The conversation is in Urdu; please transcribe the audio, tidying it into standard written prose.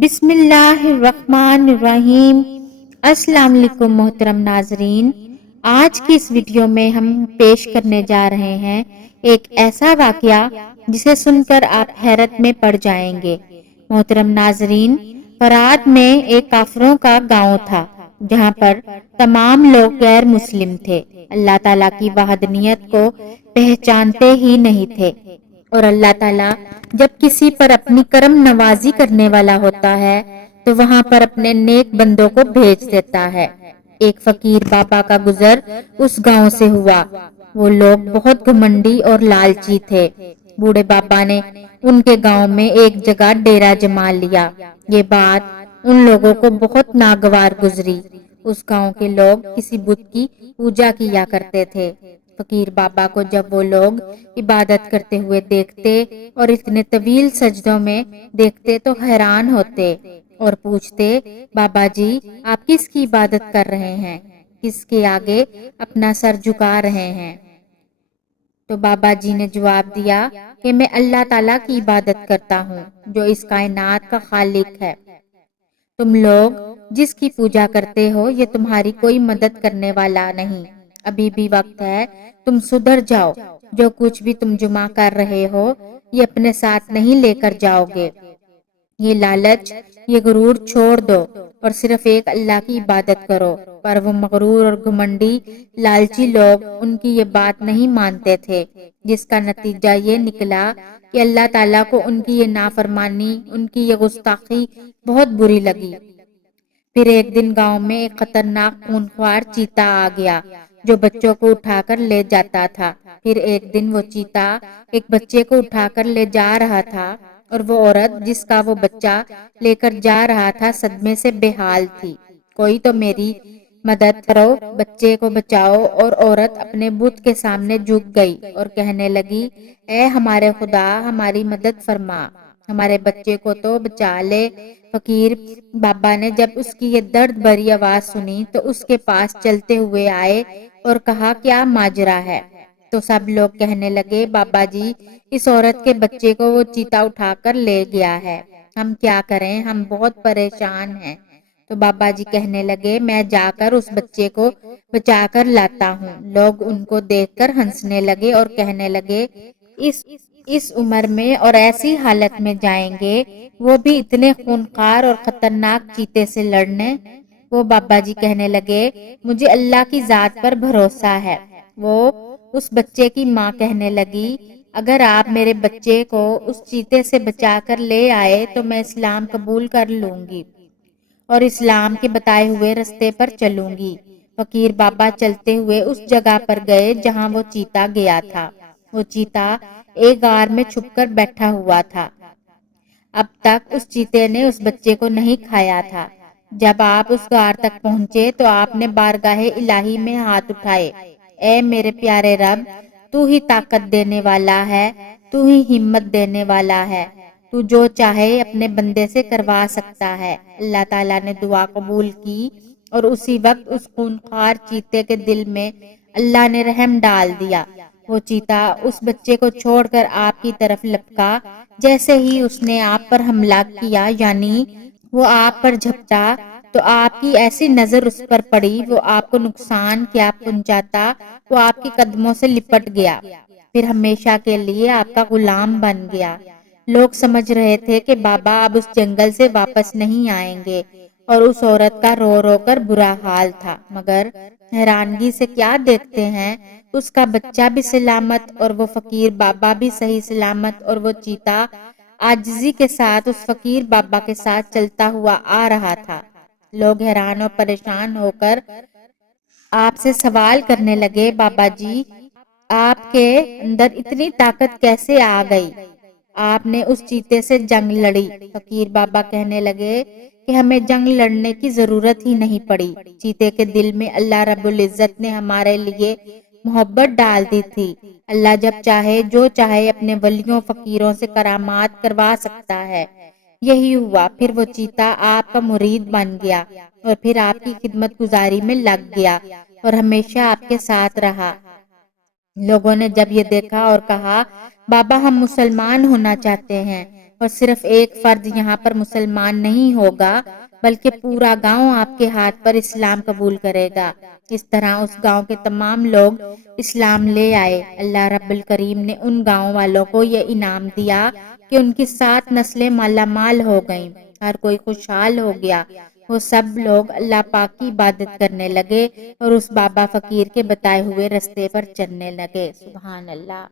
بسم اللہ الرحمن الرحیم۔ السلام علیکم محترم ناظرین، آج کی اس ویڈیو میں ہم پیش کرنے جا رہے ہیں ایک ایسا واقعہ جسے سن کر آپ حیرت میں پڑ جائیں گے۔ محترم ناظرین، فرات میں ایک کافروں کا گاؤں تھا جہاں پر تمام لوگ غیر مسلم تھے، اللہ تعالیٰ کی وحدانیت کو پہچانتے ہی نہیں تھے، اور اللہ تعالیٰ جب کسی پر اپنی کرم نوازی کرنے والا ہوتا ہے تو وہاں پر اپنے نیک بندوں کو بھیج دیتا ہے۔ ایک فقیر بابا کا گزر اس گاؤں سے ہوا۔ وہ لوگ بہت گھمنڈی اور لالچی تھے۔ بوڑھے بابا نے ان کے گاؤں میں ایک جگہ ڈیرا جما لیا۔ یہ بات ان لوگوں کو بہت ناگوار گزری۔ اس گاؤں کے لوگ کسی بت کی پوجا کیا کرتے تھے۔ فقیر بابا کو جب وہ لوگ عبادت کرتے ہوئے دیکھتے اور اتنے طویل سجدوں میں دیکھتے تو حیران ہوتے اور پوچھتے، بابا جی آپ کس کی عبادت کر رہے ہیں، کس کے آگے اپنا سر جھکا رہے ہیں؟ تو بابا جی نے جواب دیا کہ میں اللہ تعالیٰ کی عبادت کرتا ہوں جو اس کائنات کا خالق ہے۔ تم لوگ جس کی پوجا کرتے ہو یہ تمہاری کوئی مدد کرنے والا نہیں، ابھی بھی وقت ہے، تم سدھر جاؤ، جو کچھ بھی تم جمع کر رہے ہو یہ اپنے ساتھ نہیں لے کر جاؤ گے۔ یہ لالچ، یہ غرور چھوڑ دو اور صرف ایک اللہ کی عبادت کرو۔ پر وہ مغرور اور گھمنڈی لالچی لوگ ان کی یہ بات نہیں مانتے تھے، جس کا نتیجہ یہ نکلا کہ اللہ تعالیٰ کو ان کی یہ نافرمانی، ان کی یہ گستاخی بہت بری لگی۔ پھر ایک دن گاؤں میں ایک خطرناک خونخوار چیتا آ گیا جو بچوں کو اٹھا کر لے جاتا تھا۔ پھر ایک دن وہ چیتا ایک بچے کو اٹھا کر لے جا رہا تھا اور وہ عورت جس کا وہ بچہ لے کر جا رہا تھا صدمے سے بے حال تھی۔ کوئی تو میری مدد کرو، بچے کو بچاؤ۔ اور عورت اپنے بت کے سامنے جھک گئی اور کہنے لگی، اے ہمارے خدا ہماری مدد فرما، ہمارے بچے کو تو بچا لے۔ فقیر بابا نے جب اس کی یہ درد بھری آواز سنی تو اس کے پاس چلتے ہوئے آئے اور کہا، کیا ماجرا ہے؟ تو سب لوگ کہنے لگے، بابا جی اس عورت کے بچے کو وہ چیتا اٹھا کر لے گیا ہے، ہم کیا کریں، ہم بہت پریشان ہیں۔ تو بابا جی کہنے لگے، میں جا کر اس بچے کو بچا کر لاتا ہوں۔ لوگ ان کو دیکھ کر ہنسنے لگے اور کہنے لگے، اس عمر میں اور ایسی حالت میں جائیں گے، وہ بھی اتنے خونخوار اور خطرناک چیتے سے لڑنے؟ وہ بابا جی کہنے لگے، مجھے اللہ کی ذات پر بھروسہ ہے۔ وہ اس بچے کی ماں کہنے لگی، اگر آپ میرے بچے کو اس چیتے سے بچا کر لے آئے تو میں اسلام قبول کر لوں گی اور اسلام کے بتائے ہوئے رستے پر چلوں گی۔ فقیر بابا چلتے ہوئے اس جگہ پر گئے جہاں وہ چیتا گیا تھا۔ وہ چیتا ایک غار میں چھپ کر بیٹھا ہوا تھا۔ اب تک اس چیتے نے اس بچے کو نہیں کھایا تھا۔ جب آپ اس غار تک پہنچے تو آپ نے بارگاہ الہی میں ہاتھ اٹھائے، اے میرے پیارے رب، تو ہی طاقت دینے والا ہے، تو ہی ہمت دینے والا ہے، تو جو چاہے اپنے بندے سے کروا سکتا ہے۔ اللہ تعالیٰ نے دعا قبول کی اور اسی وقت اس خونخوار چیتے کے دل میں اللہ نے رحم ڈال دیا۔ وہ چیتا اس بچے کو چھوڑ کر آپ کی طرف لپکا۔ جیسے ہی اس نے آپ پر حملہ کیا، یعنی وہ آپ پر جھپٹا، تو آپ کی ایسی نظر اس پر پڑی، وہ آپ کو نقصان کیا پہنچاتا، وہ آپ کے قدموں سے لپٹ گیا، پھر ہمیشہ کے لیے آپ کا غلام بن گیا۔ لوگ سمجھ رہے تھے کہ بابا اب اس جنگل سے واپس نہیں آئیں گے، اور اس عورت کا رو رو کر برا حال تھا، مگر حیرانگی سے کیا دیکھتے ہیں، اس کا بچہ بھی سلامت اور وہ فقیر بابا بھی صحیح سلامت، اور وہ چیتا عاجزی کے ساتھ اس فقیر بابا کے ساتھ چلتا ہوا آ رہا تھا۔ لوگ حیران اور پریشان ہو کر آپ سے سوال کرنے لگے، بابا جی آپ کے اندر اتنی طاقت کیسے آ گئی؟ آپ نے اس چیتے سے جنگ لڑی؟ فقیر بابا کہنے لگے کہ ہمیں جنگ لڑنے کی ضرورت ہی نہیں پڑی، چیتے کے دل میں اللہ رب العزت نے ہمارے لیے محبت ڈال دی تھی۔ اللہ جب چاہے جو چاہے اپنے ولیوں فقیروں سے کرامات کروا سکتا ہے۔ یہی ہوا، پھر وہ چیتا آپ کا مرید بن گیا اور پھر آپ کی خدمت گزاری میں لگ گیا اور ہمیشہ آپ کے ساتھ رہا۔ لوگوں نے جب یہ دیکھا اور کہا، بابا ہم مسلمان ہونا چاہتے ہیں، اور صرف ایک فرد یہاں پر مسلمان نہیں ہوگا بلکہ پورا گاؤں آپ کے ہاتھ پر اسلام قبول کرے گا۔ اس طرح اس گاؤں کے تمام لوگ اسلام لے آئے۔ اللہ رب الکریم نے ان گاؤں والوں کو یہ انعام دیا کہ ان کی 7 نسلیں مالا مال ہو گئیں، ہر کوئی خوشحال ہو گیا۔ وہ سب لوگ اللہ پاک کی عبادت کرنے لگے اور اس بابا فقیر کے بتائے ہوئے رستے پر چلنے لگے۔ سبحان اللہ۔